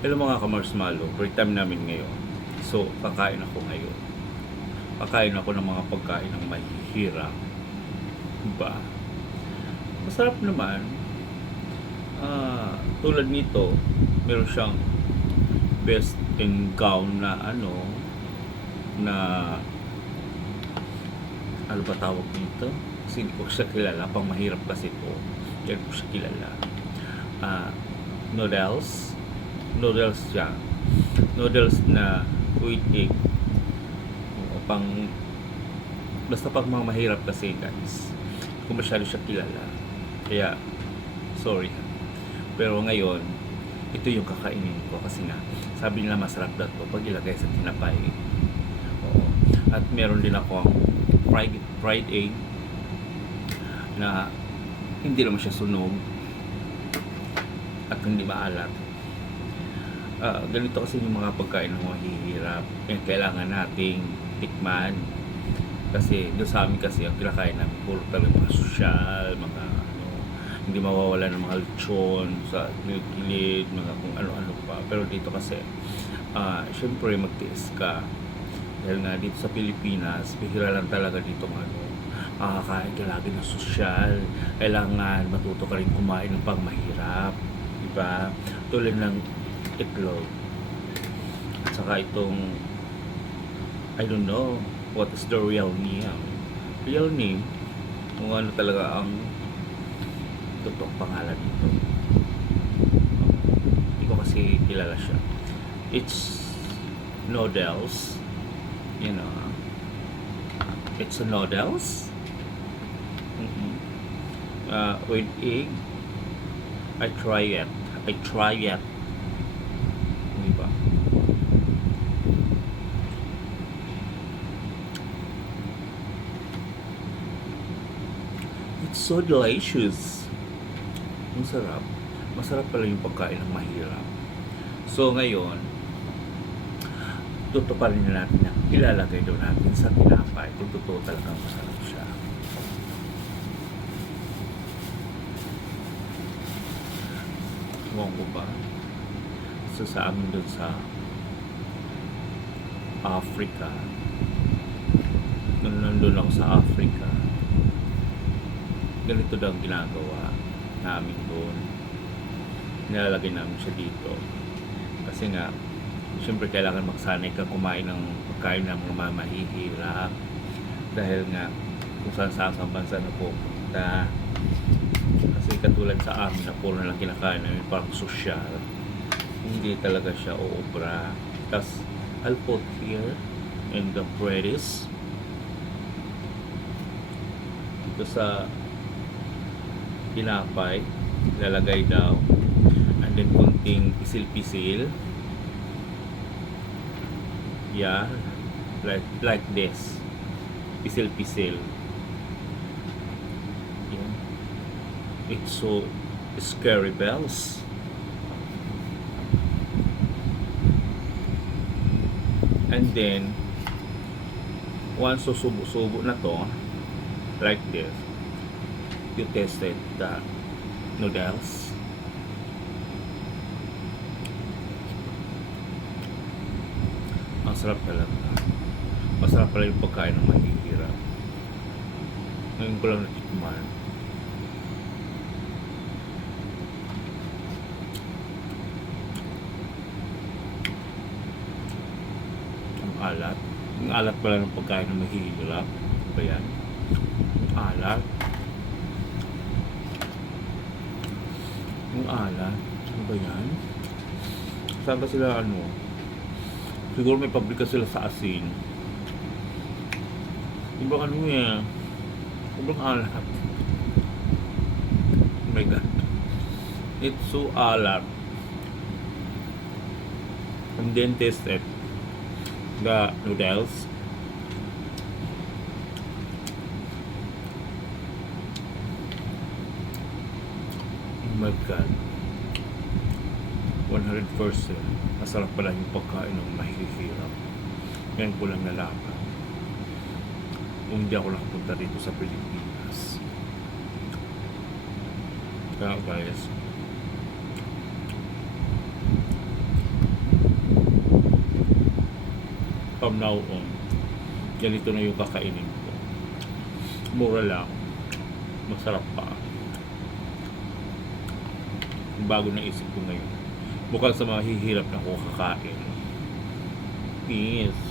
Hello mga ka-marshmallow, break time namin ngayon. So, kakain ako ngayon. Kakain ako ng mga pagkain ng mahihirap. Diba? Masarap naman. Tulad nito, meron siyang best in gown na na ano ba tawag dito? Kasi hindi ko siya kilala. Pang mahirap kasi po. Hindi ko siya kilala. Noodles. Noodles siya. Noodles na with egg. Pang basta pag mga mahirap kasi guys. Kung masyado siya kilala. Kaya sorry. Pero ngayon, ito yung kakainin ko kasi nga sabi nila masarap daw to pag ilagay sa tinapay. Oo. At meron din ako fried egg na hindi naman siya sunog at hindi maalat. Ganito kasi yung mga pagkain ng mahihirap. Yung kailangan nating tikman. Kasi doon sa amin kasi ang kinakain namin puro talaga mga sosyal, mga hindi mawawala ng mga lechon sa gilid, mga kung ano-ano pa. Pero dito kasi, syempre magtiis ka. Dahil nga dito sa Pilipinas, bihira lang talaga dito makakain ka lagi ng sosyal. Kailangan matuto ka rin kumain ng pang mahirap. Diba? Tulad ng itlog. At saka itong, I don't know what is the real name. Real name, kung ano talaga ang totoong pangalan nito. Hindi ko kasi kilala siya. It's noodles. You know. It's a noodles. With egg. I try it. Diba? It's so delicious. Masarap. Masarap pala yung pagkain ng mahirap. So ngayon, tutuparin na natin na ilalagay daw natin sa tinapay kung totoo talagang masarap siya. Ewan ko ba? So sa amin doon sa Africa, nung nandun ako sa Africa, ganito daw ang ginagawa namin doon. Nilalagay namin siya dito kasi nga siyempre kailangan magsanay ka kumain ng pagkain ng mga mahihirap dahil nga kung saan sa bansa na pupunta, kasi katulad sa amin na puro na lang kinakain namin parang sosyal, hindi talaga siya uubra. Tapos I'll put here in the breadis dito sa tinapay, lalagay daw, and then konting pisil-pisil, yeah, like this, pisil-pisil. Yeah. It's so scary bells. And then once susubo na to like this, you tested the noodles. Ang sarap talaga. Masarap pala yung pagkain ng mahihirap. Ngayon ko lang natikman. Ang alat. Ang alat pala ng pagkain ng mahihirap. Ano ba yan? Alat. Yung alat. Ano ba yan? Saan ba sila siguro may pabrika sila sa asin. Sobrang sobrang alat. Oh my god. It's so alat. And then tasted the noodles. Oh my god. 100% masarap pala yung pagkain ng mahihirap. Ngayon ko lang nalaman. Kung hindi ako nakapunta dito sa Pilipinas. Kaya guys, from now on, ganito na yung kakainin ko. Mura lang. Masarap pa. Bago na isip ko ngayon. Bukod sa mahihirap na ko kakain. Yes.